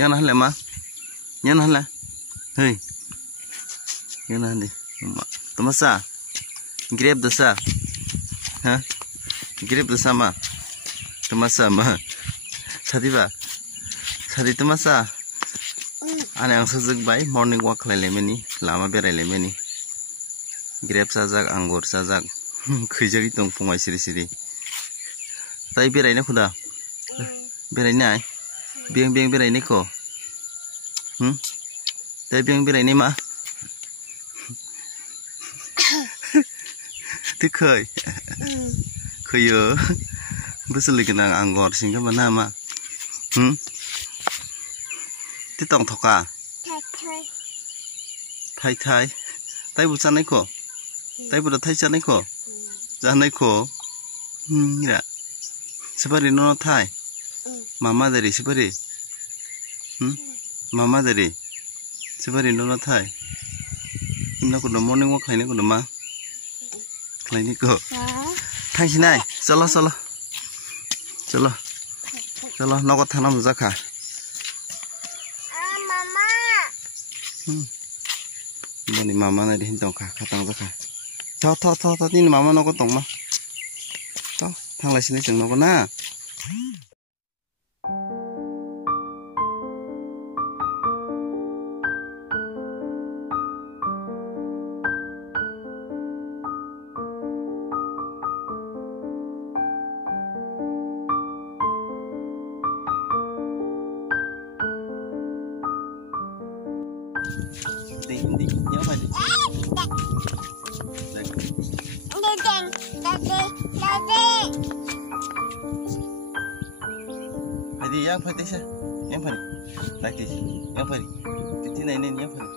Yang nah le ma. Yang nah le. Hei. Yang nah di. Tumasa. Grab dosa. Hah? Grab dosa ma. Tumasa ma. Sadi ba. Sadi tumasa. Ane ang sujud bai morning walk lalemeni lama beralemeni. Grab sajak anggur sajak. Khijari tong pungai siri-siri. Tai beraina kuda. Beraina ai. Biang beraina ko. Tai biang beraina ma. Tu khơi. Khơi yo. Besul kenang anggur sehingga mana ma. Tu tong thoka. Thai. Tai bu chanai ko. Tai bu da thai chanai ko. Janai ko. Ya. Sebari no thai. Mama dari sebari. Mama dari. Sebari no thai. Ina ko do morning walk lain ko do ma. Lain ko. Thai sinai. Chalo. Nokot thanam jaka. Mama. Ini mama na dihin tong ka katang jaka. Tho ini mama nokot tong ma. Tho thang lai sini jeng nokot na. Di apa sih? Hadi yang pati sih, yang pati, lagi, yang pati, kita ini yang pati.